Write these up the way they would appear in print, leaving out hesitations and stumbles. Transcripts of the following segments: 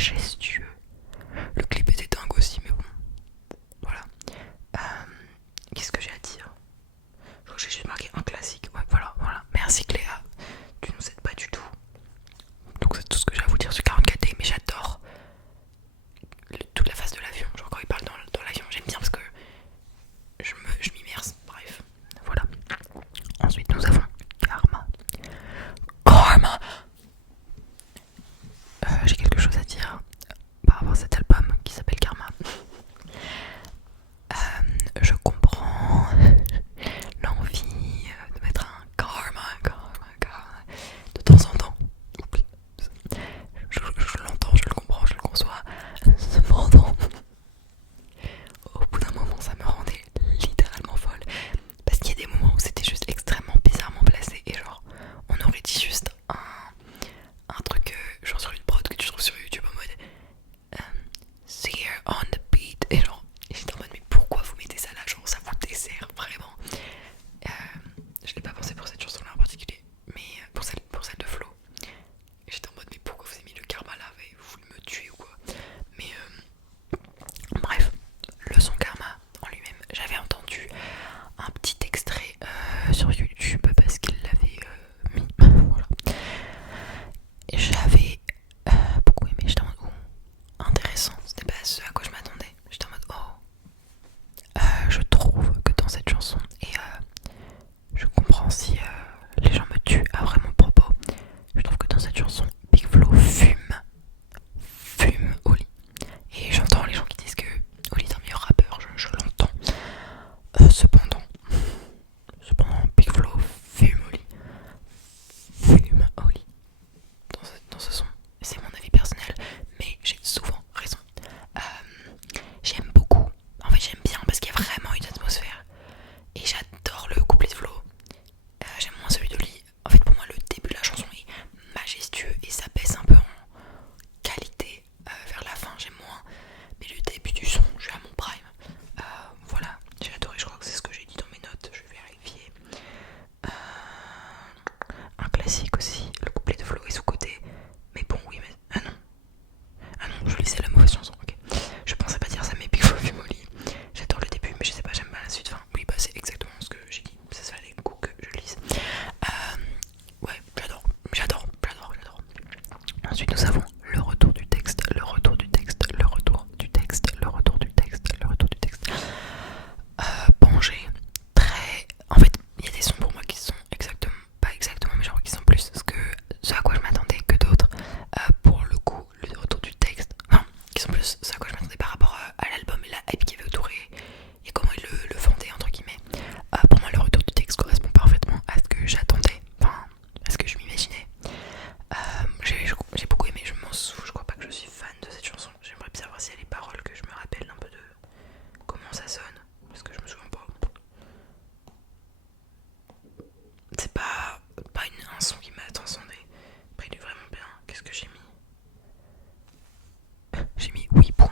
majestueux. Le clip était dingue aussi, mais bon, voilà. Qu'est-ce que j'ai à dire? Je crois que j'ai juste marqué un classique. Ouais, voilà. Merci Cléa, tu nous aides pas du tout. Donc c'est tout ce que j'ai à vous dire sur 44D, mais j'adore toute la phase de l'avion. Genre quand il parle dans l'avion, j'aime bien parce que je m'immerse. Bref, voilà. Ensuite nous avons Karma. Karma. J'ai quelque chose à dire par rapport à cet album qui s'appelle Karma. Je comprends l'envie de mettre un karma de temps en temps. Je l'entends, je le comprends, je le conçois. Cependant, au bout d'un moment, ça me rendait littéralement folle. Parce qu'il y a des moments où c'était juste extrêmement bizarrement placé. Et genre, on aurait dit juste un truc, genre sur une prod que tu trouves sur YouTube en mode See here on the beat. Et genre, j'étais en mode, mais pourquoi vous mettez ça là? Genre, ça vous dessert vraiment. Je l'ai pas pensé pour cette chanson là en particulier, mais pour celle de Flo. J'étais en mode, mais pourquoi vous avez mis le karma là? Vous voulez me tuer ou quoi? Mais bref, le son karma en lui-même, j'avais entendu un petit extrait sur YouTube parce qu'il l'avait mis. Voilà. Et j'avais beaucoup aimé. J'étais en mode, oh, intéressant. C'était pas ce à quoi je m'attendais. J'étais en mode, oh. Je trouve que dans cette chanson, et je comprends si les gens me tuent à vraiment propos, je trouve que dans cette chanson, Big Flo fume Oli. Et j'entends les gens qui disent que Oli est un meilleur rappeur, je l'entends. Cependant, Big Flo fume Oli. Dans ce son. C'est mon avis personnel, mais j'ai souvent raison. J'aime beaucoup, en fait j'aime bien parce qu'il y a vraiment une atmosphère. Et j'adore le couplet de Flo. J'aime moins celui d'Oli. En fait pour moi le début de la chanson est majestueux et ça baisse un peu en qualité vers la fin, j'aime moins. Mais le début du son, je suis à mon prime. Voilà, j'ai adoré, je crois que c'est ce que j'ai dit dans mes notes, je vais vérifier. Un classique aussi, le couplet de Flo est sous-côté. Mais bon, oui, mais. Ah non, je lisais la mauvaise chanson, ok. Je pensais pas dire ça, mais Big Flo Fumoli. J'adore le début, mais je sais pas, j'aime pas la suite. Enfin, oui, bah c'est exactement ce que j'ai dit. Ça se fait les coups que je lise. Ouais, j'adore. Ensuite, nous avons le retour du texte. Pongé, très. En fait, il y a des sons pour moi qui sont exactement, pas exactement, mais genre qui sont plus ce à quoi je m'attendais que d'autres. Pour le coup, le retour du texte, enfin, qui sont plus ce à quoi je m'attendais par rapport à l'album et la hype qu'il y avait autour et comment il le vendait, entre guillemets. Pour moi, le retour du texte correspond parfaitement à ce que j'attendais, enfin, à ce que je m'imaginais. J'ai beaucoup aimé, je m'en souviens, je crois pas que je suis fan de cette chanson. J'aimerais bien savoir si elle a les paroles, que je me rappelle un peu de comment ça sonne, parce que je me souviens pas. C'est pas un son qui m'a transcendé. Après, il est vraiment bien. Qu'est-ce que j'ai mis? J'ai mis 8 points.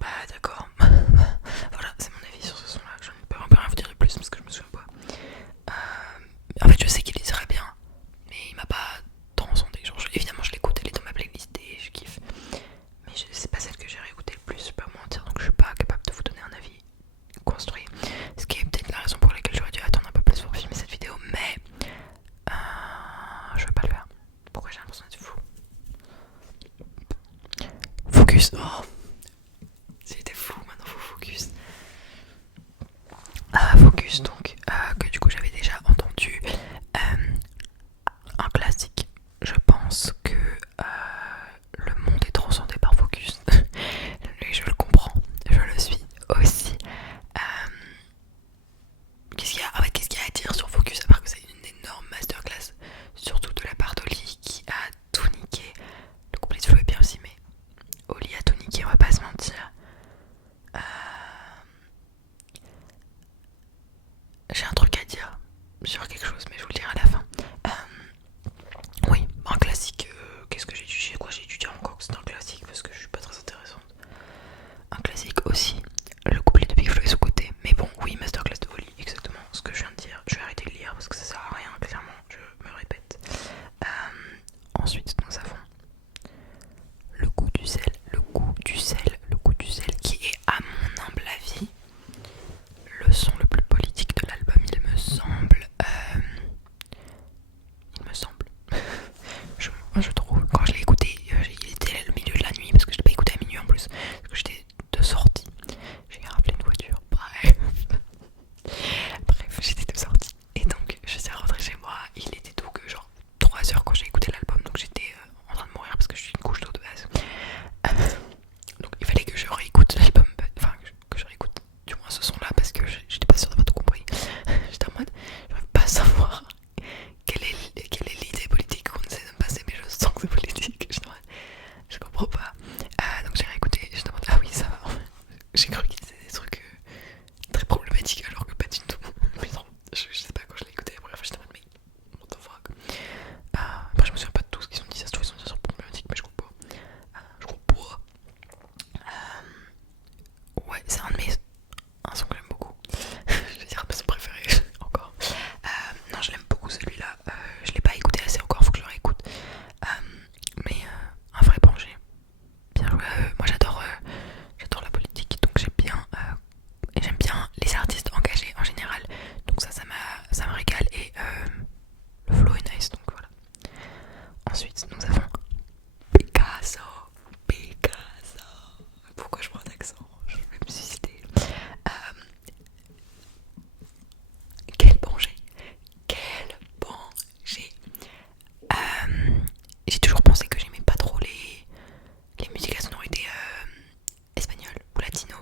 Bah, d'accord. Voilà, c'est mon avis sur ce son-là. Je ne peux rien vous dire de plus parce que je me souviens pas. En fait, je sais qu'il est très bien, mais il m'a pas transcendé. Genre, évidemment, je l'écoute, elle est dans ma playlist et je kiffe. Mais c'est pas celle que j'ai réécoutée le plus, je vais pas mentir, donc je suis pas capable de vous donner un avis construit. Ce qui est peut-être la raison pour laquelle j'aurais dû attendre un peu plus pour filmer cette vidéo, mais je vais pas le faire. Pourquoi j'ai l'impression d'être fou? Focus. Oh, c'était flou, maintenant faut focus. Focus donc, que du coup j'avais déjà entendu. Un classique. Je pense que le monde est transcendé par Focus. Et je le comprends, je le suis aussi. Qu'est-ce qu'il y a? En fait, qu'est-ce qu'il y a à dire sur Focus à part que c'est une énorme masterclass, surtout de la part d'Oli qui a tout niqué. Le couplet de Flo est bien aussi, mais Oli a tout niqué, on va vraiment pas. Donc j'ai réécouté et je demande ah oui ça va. J'ai cru qu'il disait des trucs très problématiques alors que pas du tout. Mais non, je sais pas, quand je l'ai écouté la première fois j'étais en mode mais what the fuck. Après je me souviens pas de tout ce qu'ils ont dit, ça se trouve ils ont dit sur problématique mais je crois pas. Je crois pas. Ouais, c'est un son que j'aime beaucoup. Je vais dire un son préféré encore. Non, je l'aime beaucoup celui-là. Je l'ai pas écouté assez encore, faut que je le réécoute. Mais un vrai bon, bien joué à eux. Moi j'adore la politique, donc et j'aime bien les artistes engagés en général. Donc ça me régale et le flow est nice, donc voilà. Ensuite nous avons Picasso. Picasso. Pourquoi je prends un accent? Je vais me suicider. Quel danger. Quel danger. J'ai toujours pensé que j'aimais pas trop les musiques à sonorité espagnole ou latino.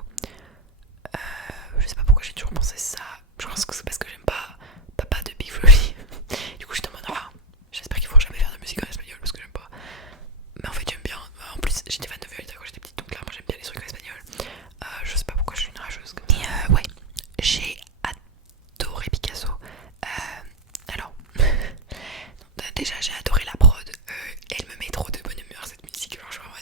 Je sais pas pourquoi j'ai toujours pensé ça. Je pense que c'est parce que j'aime pas Papa de Big Flo. Du coup j'étais en mode j'espère qu'ils vont jamais faire de musique en espagnol parce que j'aime pas. Mais en fait j'aime bien. En plus j'étais fan de Violeta quand j'étais petite, donc là moi j'aime bien les trucs en espagnol. Je sais pas pourquoi je suis une rageuse comme ça. Mais ouais, j'ai adoré Picasso. Alors déjà j'ai adoré la prod. Elle me met trop de bonne humeur cette musique. Genre j'adore.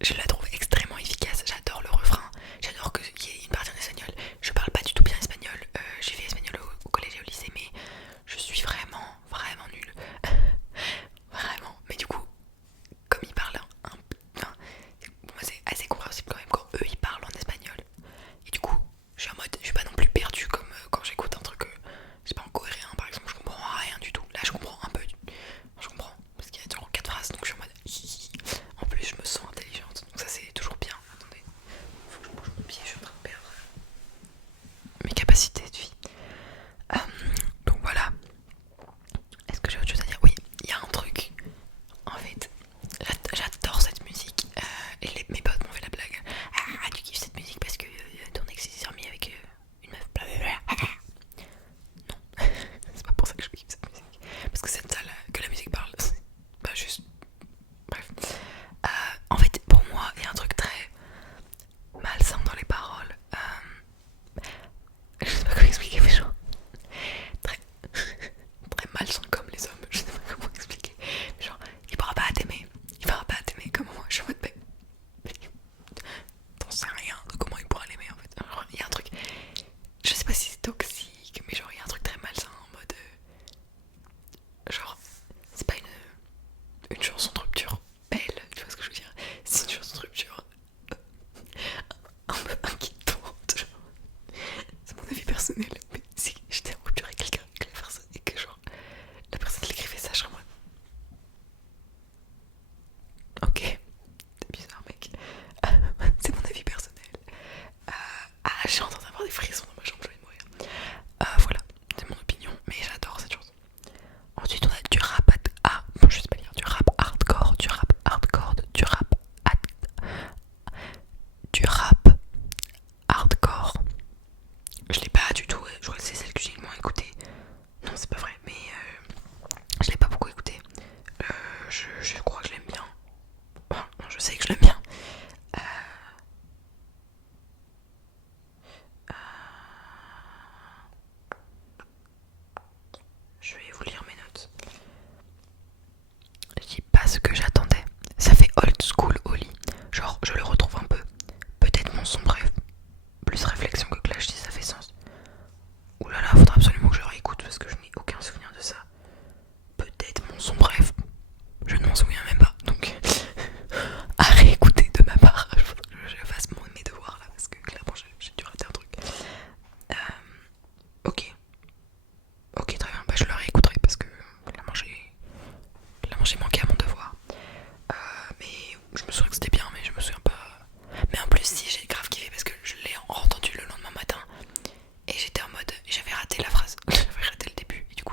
Je la trouve extrêmement efficace, j'adore le refrain, j'adore qu'il y ait une partie en espagnol. Je parle pas du tout bien espagnol, j'ai fait espagnol au collège et au lycée, mais je suis vraiment nulle. Vraiment. Mais du coup, comme ils parlent pour moi c'est assez compréhensible quand même quand eux ils parlent en espagnol. Et du coup, je suis en mode, je suis pas non plus perdue comme quand j'écoute un truc, je sais pas, en coréen par exemple, je comprends rien du tout. Là je comprends un peu, je comprends, parce qu'il y a genre 4 phrases, donc je suis en mode en plus je me sens intelligente, donc ça c'est toujours bien. Attendez, faut que je bouge mon pied, je suis en train de perdre mes capacités de vie. Donc voilà. Est-ce que j'ai autre chose à dire? Oui, il y a un truc. En fait, j'adore cette musique. Et mes potes m'ont fait la blague. Tu kiffes cette musique parce que ton ex s'est remis avec une meuf. Blablabla. Non, c'est pas pour ça que je kiffe cette musique. Parce que c'est de ça que la musique parle. Pas juste. Bref. En fait, pour moi, il y a un truc très malsain dans les paroles. Je sais pas comment expliquer, mais genre. Très, très malsain comme les hommes. Je sais pas comment expliquer. Mais genre, il pourra pas t'aimer. Il pourra pas t'aimer comme moi. Je suis en mode, mais t'en sais rien de comment il pourra l'aimer en fait. Alors, il y a un truc. Je sais pas si c'est toxique, mais genre, il y a un truc très malsain en mode. Genre, c'est pas une chanson de rupture belle, tu vois ce que je veux dire? C'est une chanson de rupture un peu inquiétante. C'est mon avis personnel, mais si j'étais en rupture avec quelqu'un, avec la personne, et que genre la personne l'écrivait ça, je serais en mode ok, c'est bizarre mec. C'est mon avis personnel. Je suis en train d'avoir des frissons dans ma jambe, je vais mourir. Voilà, c'est mon opinion, mais j'adore cette chanson. Ensuite on a du rap bon je sais pas lire, du rap hardcore, du rap hardcore. Je l'ai pas du tout, je crois que c'est celle que j'ai le moins écoutée. Non c'est pas vrai, mais je l'ai pas beaucoup écoutée. Je crois que je l'aime bien. Non, je sais que je l'aime bien. Je vais vous lire mes notes. Je dis pas ce que j'attendais. Ça fait old school au lit. Genre je le retrouve un peu. Peut-être mon son bref. Plus réflexion que clash si ça fait sens. Ouh là là, faudra absolument que je réécoute parce que je n'ai aucun souvenir de ça. Peut-être mon son bref. Je ne m'en souviens même pas. Donc à réécouter de ma part. Il faudra que je fasse mes devoirs là parce que clairement j'ai dû rater un truc. Ok. Ok très bien. Bah je le réécouterai parce que clairement j'ai manqué à mon devoir. Mais je me souviens que c'était bien, mais je me souviens pas. Mais en plus si j'ai grave kiffé parce que je l'ai entendu le lendemain matin. Et j'étais en mode, j'avais raté la phrase, j'avais raté le début, et du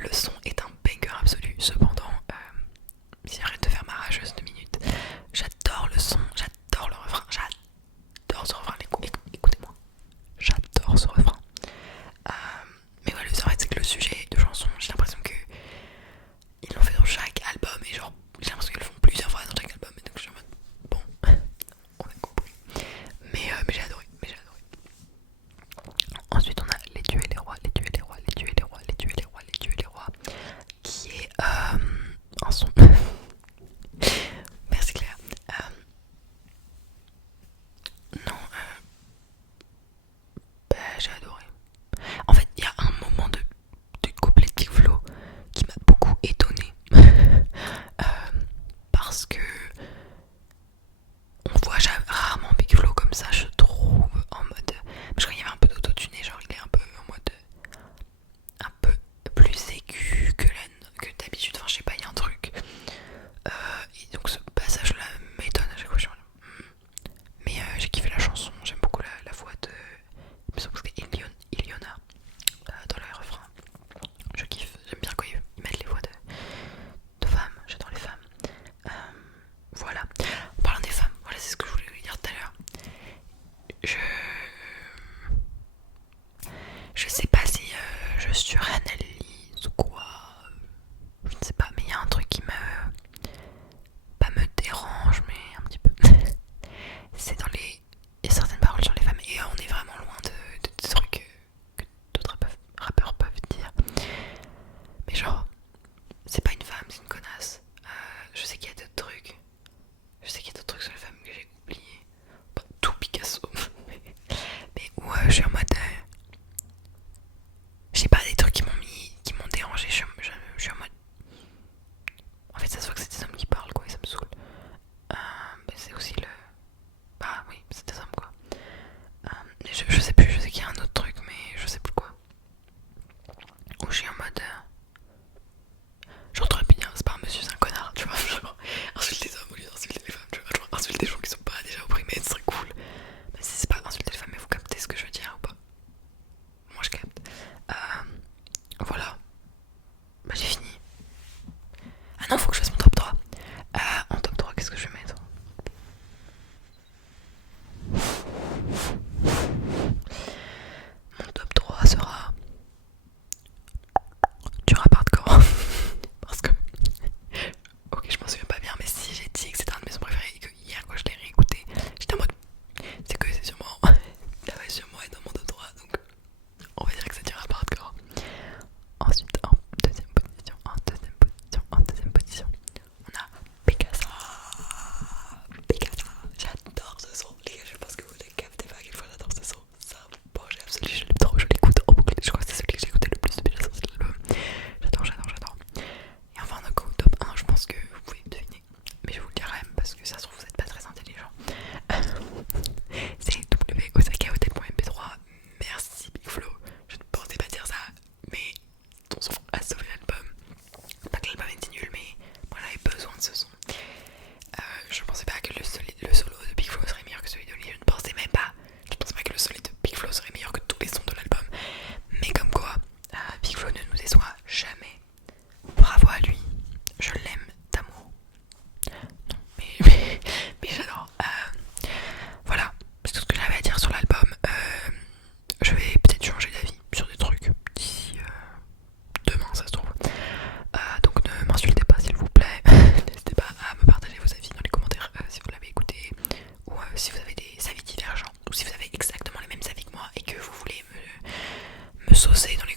le son est un banger absolu. Cependant, si j'arrête de faire ma rageuse 2 minutes, j'adore le son, j'adore le refrain, j'adore ce refrain. Écoutez-moi, j'adore ce refrain. Mais voilà, en fait, c'est que le sujet de chanson, j'ai l'impression que ils l'ont fait dans chaque album et genre, j'ai l'impression qu'ils le font plusieurs fois dans chaque album. Et donc je suis en mode, bon, on a compris. Mais j'ai adoré, Ensuite, on a Les Dieux et les Rois, Les Dieux et les Rois, Les Dieux et les Rois, Les Dieux et les Rois, Les Dieux et les Rois, qui est un son. Merci Claire. Non, j'ai adoré. En fait, il y a un moment de couplet de Big Flo qui m'a beaucoup étonnée. Parce que on voit rarement Big Flo comme ça, je trouve, en mode. Parce qu'il y avait un peu d'autotuné, genre il est un peu en mode. Un peu plus aigu que d'habitude, enfin je sais pas, il y a un truc. Et donc ce passage là m'étonne à chaque fois. Mais j'ai kiffé la chanson, j'aime beaucoup la voix de. Il me semble que c'était Iliona dans le refrain. Je kiffe, j'aime bien quand ils mettent les voix de femmes, j'adore les femmes. Voilà, en parlant des femmes, voilà, c'est ce que je voulais vous dire tout à l'heure. Je sais pas si je suranalyse ou quoi, je ne sais pas, mais il y a un truc qui pas me dérange, mais un petit peu. C'est dans il y a certaines paroles sur les femmes et on est vraiment loin de trucs que d'autres rappeurs peuvent dire. Mais genre, c'est pas une femme, c'est une connasse. Je sais qu'il y a d'autres trucs. Je sais qu'il y a d'autres trucs sur les femmes que j'ai oubliés. Pas tout Picasso. Mais ouais, je suis en mode. J'ai pas des trucs qui m'ont dérangé. Je suis en mode. En fait, ça se voit que c'est des hommes qui parlent, quoi, et ça me saoule. C'est aussi le. Bah oui, c'est des hommes, quoi. Je sais plus, je sais qu'il y a un autre truc, mais je sais plus quoi. Où je suis en mode. Genre, t'aurais pu dire, c'est pas un monsieur, c'est un connard, tu vois. Genre, insulter les hommes au lieu d'insulter les femmes, tu vois. Genre, insulter des gens qui sont pas déjà opprimés, ce serait cool. Mais si c'est pas insulter les femmes, mais vous captez ce que je veux dire ou pas? Moi, je capte. Voilà. Bah, j'ai fini. Ah non, faut que je fasse mon top 3. En top 3, qu'est-ce que je vais mettre? Mon top 3 sera du rap hardcore. Parce que. Ok, je m'en souviens pas bien, mais si j'ai dit que c'était un de mes sons préférés et que hier, quand je l'ai réécouté, j'étais en mode. C'est que c'est sûrement. Ça va sûrement être dans mon top 3, donc on va dire que c'est du rap hardcore. Ensuite, en deuxième position, on a Picasa. Picasa, j'adore ce son. Les gars, je pense que vous ne captez pas à quelle fois j'adore ce son. C'est un projet absolu, je l'aime trop, je l'écoute en boucle. Je crois que c'est celui que j'ai écouté le plus depuis la sortie de l'album. J'adore. Et enfin, donc au top 1, je pense que vous pouvez deviner. Mais je vous le dirai même parce que ça se trouve, vous n'êtes pas très intelligent. C'est WOSAKA-Hotel.mp3. Merci Big Flo. Je ne pensais pas dire ça, mais ton son a sauvé l'album. Pas que l'album était nul, mais moi j'avais besoin de ce son. Je pensais pas que le solo de Big Flo serait meilleur que celui d'Oli. Je ne pensais même pas. Je pensais pas que le solo de Big Flo serait meilleur que tous les sons de l'album. Mais comme quoi, Big Flo ne nous déçoit jamais. Bravo à lui. Je l'aime d'amour. Non, mais j'adore. Voilà, c'est tout ce que j'avais à dire sur l'album. Je vais peut-être changer d'avis sur des trucs d'ici demain, ça se trouve. Donc ne m'insultez pas s'il vous plaît. N'hésitez pas à me partager vos avis dans les commentaires si vous l'avez écouté, ou si vous avez des avis divergents, ou si vous avez exactement les mêmes avis que moi et que vous voulez me saucer dans les